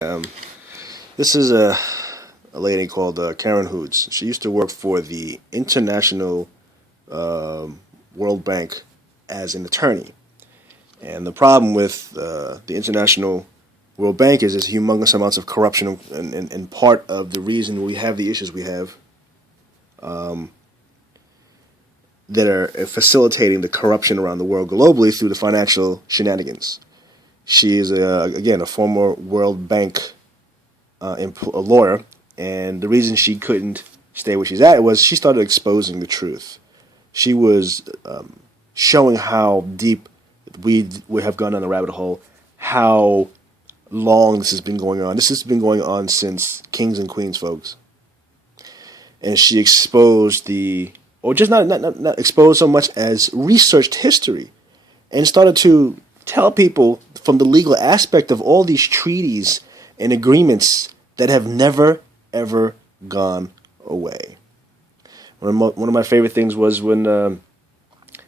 Um, this is a lady called Karen Hoods. She used to work for the International World Bank as an attorney. And the problem with the International World Bank is there's humongous amounts of corruption, and part of the reason we have the issues we have that are facilitating the corruption around the world globally through the financial shenanigans. She is, again, a former World Bank a lawyer, and the reason she couldn't stay where she's at was she started exposing the truth. She was showing how deep we have gone down the rabbit hole, how long this has been going on. This has been going on since kings and queens, folks. And she exposed or just not exposed so much as researched history, and started to tell people from the legal aspect of all these treaties and agreements that have never, ever gone away. One of my favorite things was when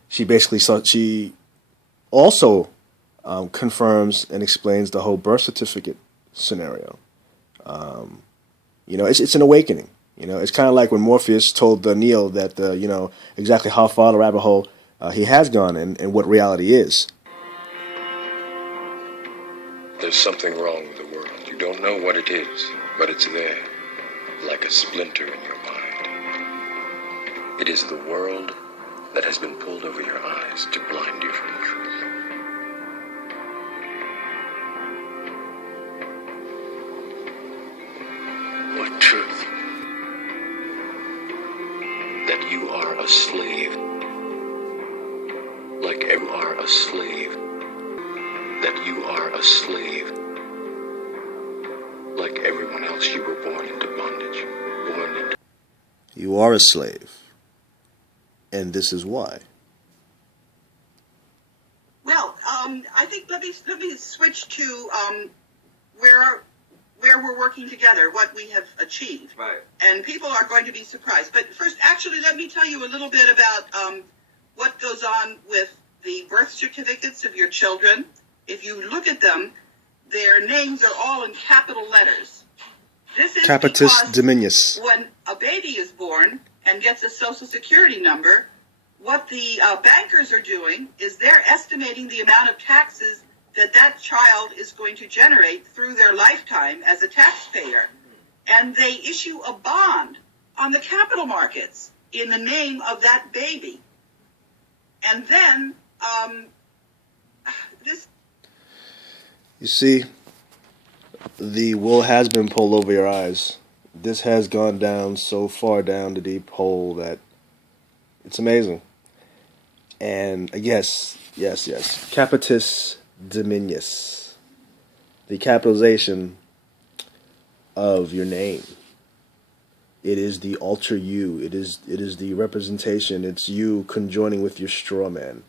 she also confirms and explains the whole birth certificate scenario. It's an awakening. It's kind of like when Morpheus told Neo that exactly how far the rabbit hole he has gone and what reality is. There's something wrong with the world. You don't know what it is, but it's there, like a splinter in your mind. It is the world that has been pulled over your eyes to blind you from the truth. What truth? That you are a slave. Like you are a slave. That you are a slave. Like everyone else, you were born into bondage. You are a slave. And this is why. Well, I think let me switch to where we're working together, what we have achieved. Right. And people are going to be surprised. But first, actually, let me tell you a little bit about what goes on with the birth certificates of your children. If you look at them, their names are all in capital letters. This is Capitis because Dominus. when a baby is born and gets a social security number, what the bankers are doing is they're estimating the amount of taxes that child is going to generate through their lifetime as a taxpayer. And they issue a bond on the capital markets in the name of that baby. And then this... You see, the wool has been pulled over your eyes. This has gone down so far down the deep hole that it's amazing. And yes. Capitis Dominus. The capitalization of your name. It is the alter you. It is the representation. It's you conjoining with your straw man.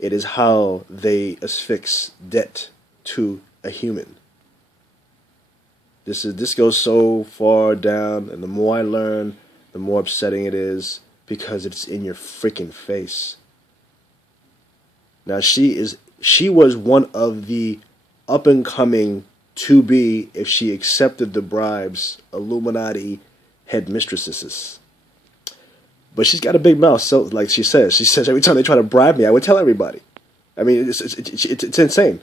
It is how they affix debt to a human. This goes so far down, and the more I learn, the more upsetting it is, because it's in your freaking face. Now she was one of the up and coming to be, if she accepted the bribes, Illuminati headmistresses. But she's got a big mouth, so like she says every time they try to bribe me, I would tell everybody. I mean, it's insane.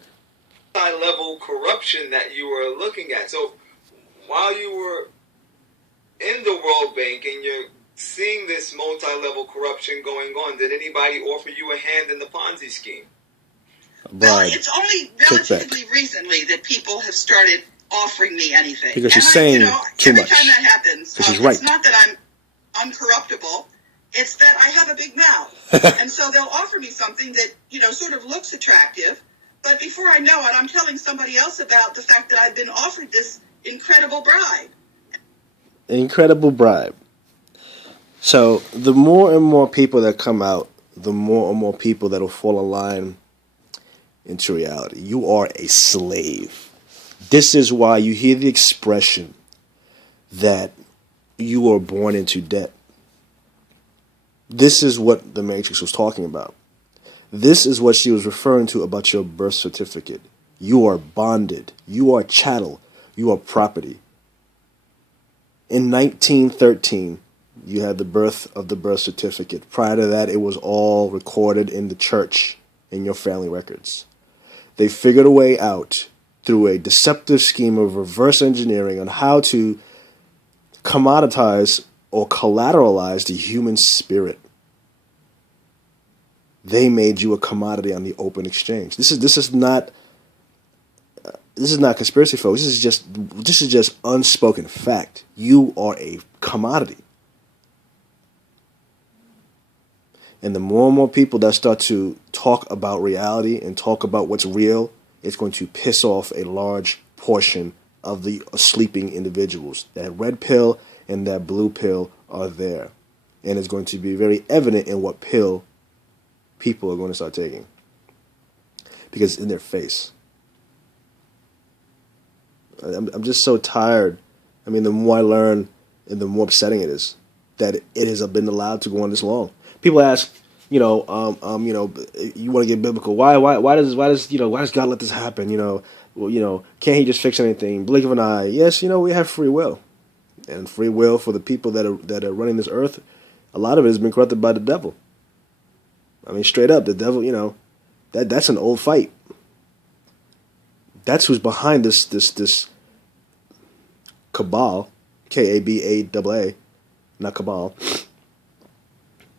High-level corruption that you were looking at. So while you were in the World Bank and you're seeing this multi-level corruption going on, did anybody offer you a hand in the Ponzi scheme? Well, it's only relatively recently that people have started offering me anything. Because she's saying too much. Every time that happens, she's right. It's not that I'm uncorruptible. It's that I have a big mouth. And so they'll offer me something that, sort of looks attractive. But before I know it, I'm telling somebody else about the fact that I've been offered this incredible bribe. Incredible bribe. So the more and more people that come out, the more and more people that will fall in line into reality. You are a slave. This is why you hear the expression that you are born into debt. This is what the Matrix was talking about. This is what she was referring to about your birth certificate. You are bonded. You are chattel. You are property. In 1913, you had the birth of the birth certificate. Prior to that, it was all recorded in the church, in your family records. They figured a way out through a deceptive scheme of reverse engineering on how to commoditize or collateralize the human spirit. They made you a commodity on the open exchange. This is not conspiracy, folks. This is just unspoken fact. You are a commodity. And the more and more people that start to talk about reality and talk about what's real, it's going to piss off a large portion of the sleeping individuals. That red pill and that blue pill are there. And it's going to be very evident in what pill people are going to start taking. Because it's in their face. I'm just so tired. I mean, the more I learn, and the more upsetting it is that it has been allowed to go on this long. People ask, you want to get biblical. Why does God let this happen? Can't He just fix anything? Blink of an eye. Yes, we have free will, and free will for the people that are running this earth. A lot of it has been corrupted by the devil. I mean, straight up, the devil. That's an old fight. That's who's behind this cabal, Kabaa, not cabal.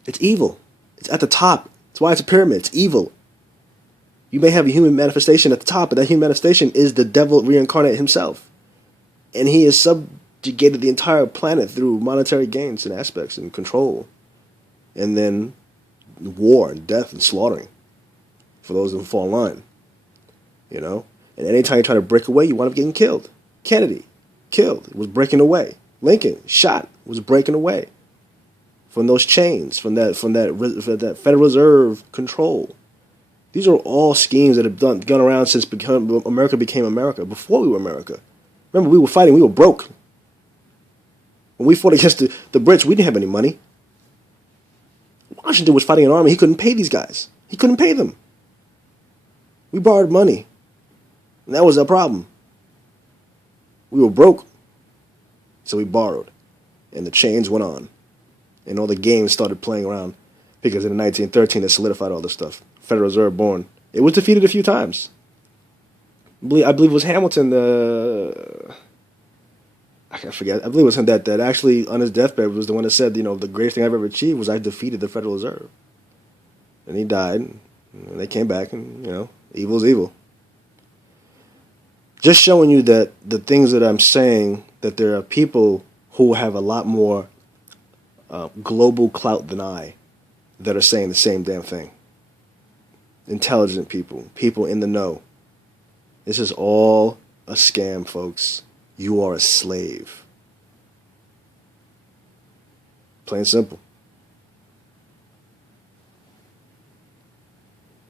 It's evil. It's at the top. That's why it's a pyramid. It's evil. You may have a human manifestation at the top, but that human manifestation is the devil reincarnated himself. And he has subjugated the entire planet through monetary gains and aspects and control. And then war and death and slaughtering for those who fall in line. And anytime you try to break away, you wind up getting killed. Kennedy, killed, was breaking away. Lincoln, shot, was breaking away from those chains, from that Federal Reserve control. These are all schemes that have gone around since America became America. Before we were America, remember, we were fighting. We were broke. When we fought against the Brits, we didn't have any money. Washington was fighting an army. He couldn't pay these guys. He couldn't pay them. We borrowed money. And that was our problem. We were broke, so we borrowed. And the chains went on. And all the games started playing around. Because in 1913, it solidified all this stuff. Federal Reserve born. It was defeated a few times. I believe it was Hamilton, I forget. I believe it was him that actually, on his deathbed, was the one that said, the greatest thing I've ever achieved was I defeated the Federal Reserve. And he died. And they came back, and, evil is evil. Just showing you that the things that I'm saying, that there are people who have a lot more global clout than I that are saying the same damn thing. Intelligent people, people in the know. This is all a scam, folks. You are a slave. Plain and simple.